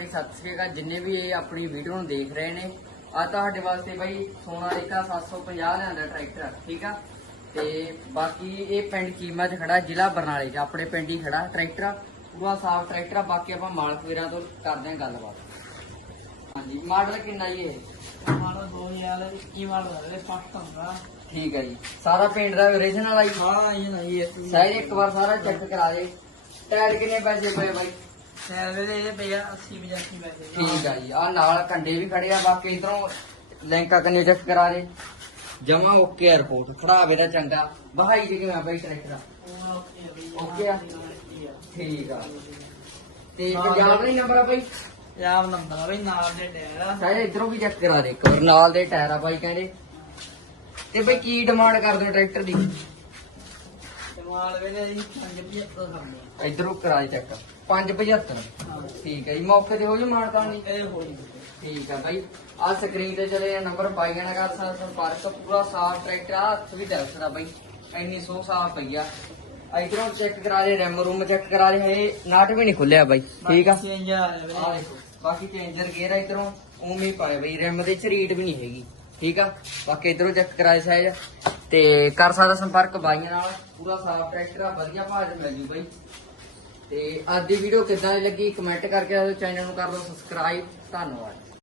ਪੁੱਛੇਗਾ ਜਿੰਨੇ ਵੀ ਇਹ ਆਪਣੀ ਵੀਡੀਓ ਨੂੰ ਦੇਖ ਰਹੇ ਨੇ ਆ ਤੁਹਾਡੇ ਵਾਸਤੇ ਬਾਈ ਸੋਨਾਲੀਕਾ 750 ਲਿਆਂਦਾ ਟਰੈਕਟਰ ਠੀਕ ਆ? ਤੇ ਬਾਕੀ ਇਹ ਪਿੰਡ 'ਚ ਖੜਾ ਜ਼ਿਲ੍ਹਾ ਬਰਨਾਲੇ 'ਚ ਆਪਣੇ ਪਿੰਡ ਹੀ ਖੜਾ ਟਰੈਕਟਰ। ਪੂਰਾ ਸਾਫ਼ ਟਰੈਕਟਰ ਆ ਬਾਕੀ ਆਪਾਂ ਮਾਲਕ ਵੀਰਾਂ ਤੋਂ ਕਰਦੇ ਹਾਂ ਗੱਲਬਾਤ। ਹਾਂਜੀ ਮਾਡਲ ਕਿੰਨਾ ਜੀ ਇਹ? ਮਾਡਲ 2021 ਮਾਡਲ ਹੈ ਫਸਟ ਹੁੰਦਾ। ਠੀਕ ਹੈ ਜੀ। ਸਾਰਾ ਪਿੰਡ ਦਾ ਓਰੀਜਨਲ ਆ ਜੀ? ਹਾਂ ਇਹ ਨਹੀਂ ਇਹ ਸਾਈਡ ਇੱਕ ਵਾਰ ਸਾਰਾ ਚੈੱਕ ਕਰਾ ਦੇ। ਟਾਇਰ ਕਿੰਨੇ ਪੈਸੇ ਪਏ ਬਾਈ? ਸੈਲਵੇ ਦੇ ਇਹ ਪਿਆ 80 85 ਪੈਸੇ। ਠੀਕ ਆ ਜੀ। ਆ ਨਾਲ ਕੰਡੇ ਵੀ ਖੜੇ ਆ ਬਾਕੀ ਇਧਰੋਂ ਲੈਂਕਾ ਕੰਨੇ ਚੈੱਕ ਕਰਾ ਦੇ। ਜਮਾ ਓਕੇ ਆ ਰਿਪੋਰਟ ਖੜਾਵੇ ਦਾ ਚੰਗਾ। ਬਹਾਈ ਜੀ ਕਿਵੇਂ ਬਾਈ ਟਰੈਕਟਰ ਪੂਰਾ ਓਕੇ ਆ ਬਈ। ਓਕੇ ਆ? ਠੀਕ ਆ। ਤੇ ਪੰਜਾਬ ਦਾ ਹੀ ਨੰਬਰ ਆ ਬਾਈ? ਯਾਰ ਨੰਬਰ ਬਈ ਨਾਲ ਦੇ ਟਾਇਰ ਆ। ਸਾਰੇ ਇਧਰੋਂ ਵੀ ਚੈੱਕ ਕਰਾ ਦੇ ਇੱਕ ਵਾਰ। ਨਾਲ ਦੇ ਟਾਇਰ ਆ ਬਾਈ ਕਹਿੰਦੇ। ਤੇ ਬਾਈ ਕੀ ਡਿਮਾਂਡ ਕਰਦੇ ਹੋ ਟਰੈਕਟਰ ਦੀ? ਮਾਲਵੇ ਦੇ ਜੀ 575 ਕਰਦੇ ਇਧਰੋਂ ਕਰਾ ਦੇ ਚੈੱਕ 575 ਹਾਂ ਠੀਕ ਹੈ ਜੀ ਮੌਕੇ ਤੇ ਹੋ ਜੀ ਮਾਨਤਾ ਨਹੀਂ ਇਹ ਹੋਈ ਠੀਕ ਆ ਬਾਈ। ਆ ਸਕਰੀਨ ਤੇ ਚਲੇ ਨੰਬਰ ਪਾਈ ਜਾਣਾ ਕਰ ਸਕਦਾ ਸੰਪਰਕ ਪੂਰਾ ਸਾਫ਼ ਟਰੈਕਟਰ ਆ ਹੱਥ ਵੀ ਦੱਸਦਾ ਬਾਈ। ਇੰਨੀ ਸੋ ਸਾਫ਼ ਪਈ ਆ। ਇਧਰੋਂ ਚੈੱਕ ਕਰਾ ਦੇ ਰੈਮ ਰੂਮ ਚੈੱਕ ਕਰਾ ਦੇ ਹੇ ਨਾਟ ਵੀ ਨਹੀਂ ਖੁੱਲਿਆ ਬਾਈ। ਠੀਕ ਆ? ਚੇਂਜ ਆ ਆ ਦੇਖੋ ਬਾਕੀ ਚੇਂਜਰ ਗੇਅਰ ਆ ਇਧਰੋਂ ਉਵੇਂ ਹੀ ਪਾਏ ਬਾਈ। ਰੈਮ ਦੇ ਝਰੀਟ ਵੀ ਨਹੀਂ ਹੈਗੀ। ਠੀਕ ਆ? ਬਾਕੀ ਇਧਰੋਂ ਚੈੱਕ ਕਰਾਏ ਸਾਈਜ਼ ਤੇ ਕਰ ਸਕਦਾ ਸੰਪਰਕ ਬਾਈਆਂ ਨਾਲ। ਪੂਰਾ ਸਾਫ਼ ਟਰੈਕਟਰ ਆ, ਵਧੀਆ ਭਾਅ ਚ ਮਿਲ ਜੂ ਬਾਈ। ਤੇ ਅੱਜ ਦੀ ਵੀਡੀਓ ਕਿੱਦਾਂ ਦੀ ਲੱਗੀ ਕਮੈਂਟ ਕਰਕੇ ਚੈਨਲ ਨੂੰ ਕਰ ਦਿਓ ਸਬਸਕ੍ਰਾਈਬ ਧੰਨਵਾਦ।